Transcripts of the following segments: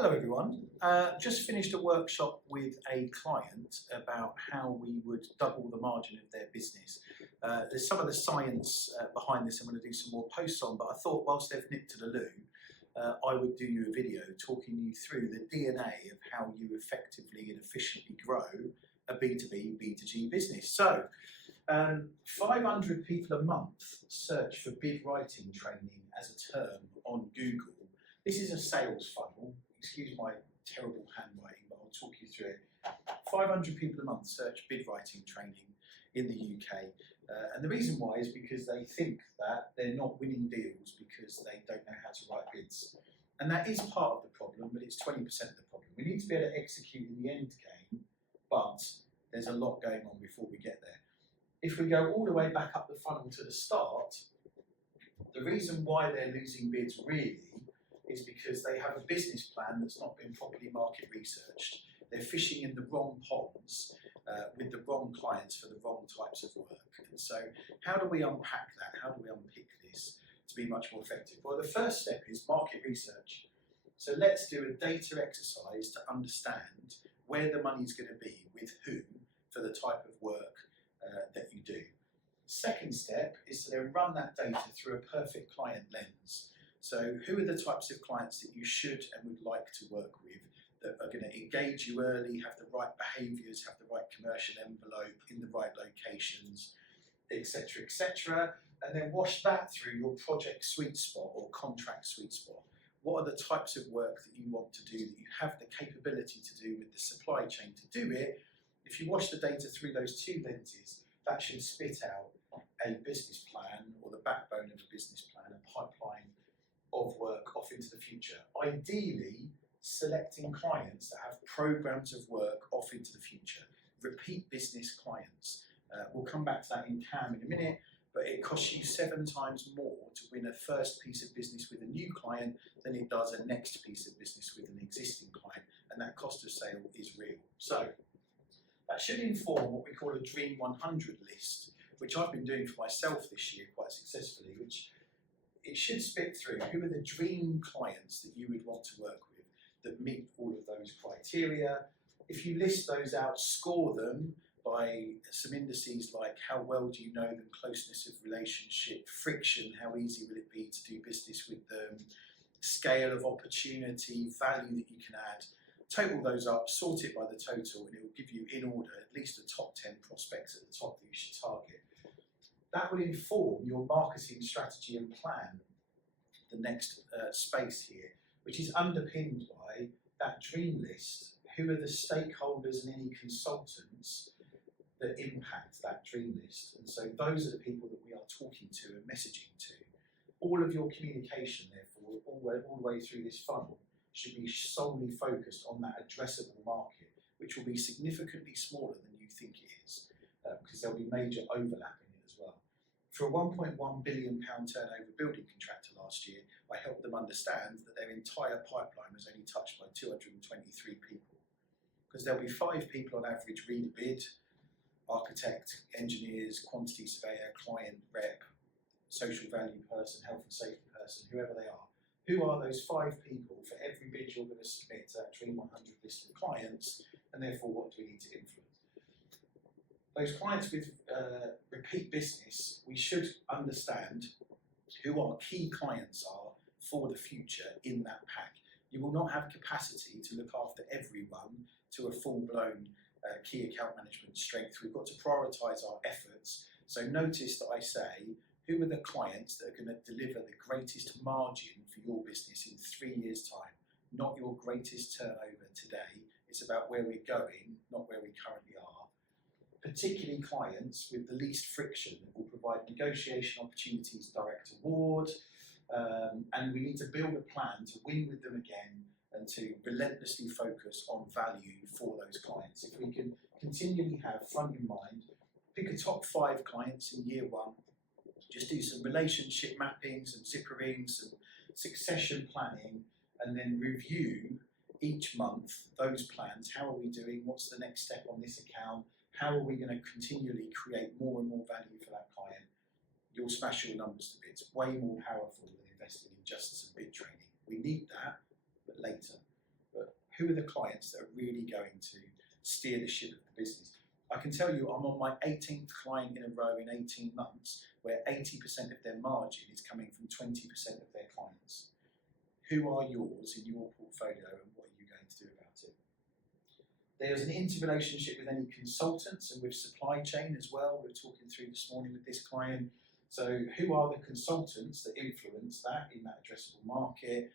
Hello everyone. Just finished a workshop with a client about how we would double the margin of their business. There's some of the science behind this I'm going to do some more posts on, but I thought whilst they've nipped to the loo, I would do you a video talking you through the DNA of how you effectively and efficiently grow a B2B, B2G business. So, 500 people a month search for bid writing training as a term on Google. This is a sales funnel. Excuse my terrible handwriting, but I'll talk you through it. 500 people a month search bid writing training in the UK. And the reason why is because they think that they're not winning deals because they don't know how to write bids. And that is part of the problem, but it's 20% of the problem. We need to be able to execute in the end game, but there's a lot going on before we get there. If we go all the way back up the funnel to the start, the reason why they're losing bids really is because they have a business plan that's not been properly market researched. They're fishing in the wrong ponds with the wrong clients for the wrong types of work. And so how do we unpack that? How do we unpick this to be much more effective? Well, the first step is market research. So let's do a data exercise to understand where the money's going to be with whom for the type of work that you do. Second step is to then run that data through a perfect client lens. So who are the types of clients that you should and would like to work with that are going to engage you early, have the right behaviours, have the right commercial envelope, in the right locations, etc., etc. And then wash that through your project sweet spot or contract sweet spot. What are the types of work that you want to do, that you have the capability to do with the supply chain to do it? If you wash the data through those two lenses, that should spit out a business plan or the backbone of a business plan, a pipeline of work off into the future. Ideally, selecting clients that have programs of work off into the future. Repeat business clients. We'll come back to that in CAM in a minute, but it costs you 7 times more to win a first piece of business with a new client than it does a next piece of business with an existing client, and that cost of sale is real. So that should inform what we call a Dream 100 list, which I've been doing for myself this year quite successfully, which it should spit through who are the dream clients that you would want to work with that meet all of those criteria. If you list those out, score them by some indices like how well do you know them, closeness of relationship, friction, how easy will it be to do business with them, scale of opportunity, value that you can add. Total those up, sort it by the total, and it will give you in order at least the top 10 prospects at the top that you should target. That will inform your marketing strategy and plan, the next space here, which is underpinned by that dream list. Who are the stakeholders and any consultants that impact that dream list? And so those are the people that we are talking to and messaging to. All of your communication, therefore, all the way through this funnel, should be solely focused on that addressable market, which will be significantly smaller than you think it is, because there'll be major overlap in it as well. For a £1.1 billion turnover building contractor last year, I helped them understand that their entire pipeline was only touched by 223 people, because there'll be 5 people on average read a bid: architect, engineers, quantity surveyor, client rep, social value person, health and safety person, whoever they are. Who are those 5 people for every bid you're going to submit to that Dream 100 list of clients, and therefore what do we need to influence? Those clients with repeat business, we should understand who our key clients are for the future in that pack. You will not have capacity to look after everyone to a full-blown key account management strength. We've got to prioritise our efforts. So notice that I say, who are the clients that are going to deliver the greatest margin for your business in 3 years' time? Not your greatest turnover today. It's about where we're going, not where we currently are. Particularly clients with the least friction that will provide negotiation opportunities, direct award, and we need to build a plan to win with them again and to relentlessly focus on value for those clients. If we can continually have front in mind, pick a top 5 clients in year 1, just do some relationship mapping, some zippering, some succession planning, and then review each month those plans. How are we doing? What's the next step on this account? How are we going to continually create more and more value for that client? You'll smash your numbers to bits. Way more powerful than investing in just some bid training. We need that, but later. who are the clients that are really going to steer the ship of the business? I can tell you I'm on my 18th client in a row in 18 months where 80% of their margin is coming from 20% of their clients. Who are yours in your portfolio and what are you going to do about it? There's an interrelationship with any consultants and with supply chain as well. We were talking through this morning with this client. So who are the consultants that influence that in that addressable market?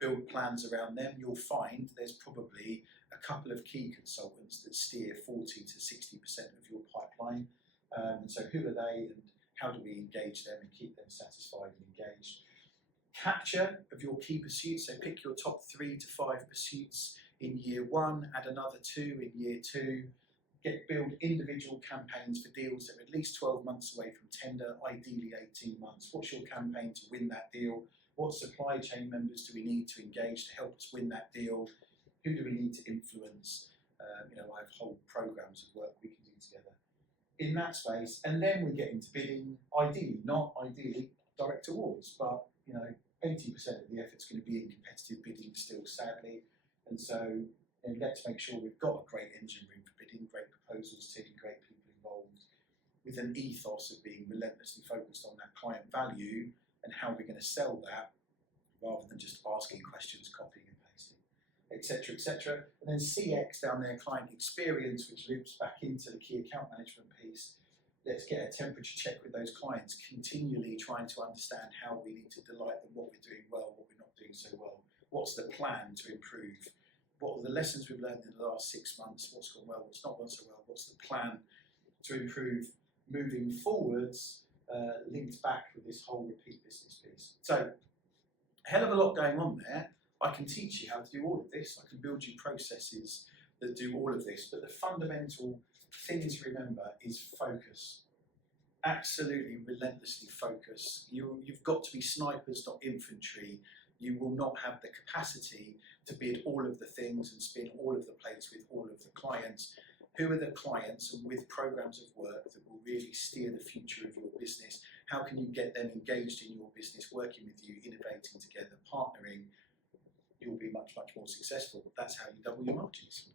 Build plans around them. You'll find there's probably a couple of key consultants that steer 40 to 60% of your pipeline. And so who are they and how do we engage them and keep them satisfied and engaged? Capture of your key pursuits. So pick your top 3 to 5 pursuits in year 1, add another 2 in year 2. Build individual campaigns for deals that are at least 12 months away from tender, ideally 18 months. What's your campaign to win that deal? What supply chain members do we need to engage to help us win that deal? Who do we need to influence? I have whole programs of work we can do together in that space. And then we get into bidding, not ideally direct awards, but 80% of the effort's going to be in competitive bidding still, sadly. And so let's make sure we've got a great engine room for bidding, great proposals team, great people involved, with an ethos of being relentlessly focused on that client value and how we're going to sell that, rather than just asking questions, copying and pasting, etc., etc. And then CX down there, client experience, which loops back into the key account management piece. Let's get a temperature check with those clients, continually trying to understand how we need to delight them, what we're doing well, what we're not doing so well. What's the plan to improve? What are the lessons we've learned in the last 6 months? What's gone well? What's not gone so well? What's the plan to improve moving forwards, linked back with this whole repeat business piece? So, a hell of a lot going on there. I can teach you how to do all of this. I can build you processes that do all of this. But the fundamental thing to remember is focus. Absolutely relentlessly focus. You've got to be snipers, not infantry. You will not have the capacity to bid all of the things and spin all of the plates with all of the clients. Who are the clients, and with programs of work that will really steer the future of your business? How can you get them engaged in your business, working with you, innovating together, partnering? You'll be much, much more successful. That's how you double your margins.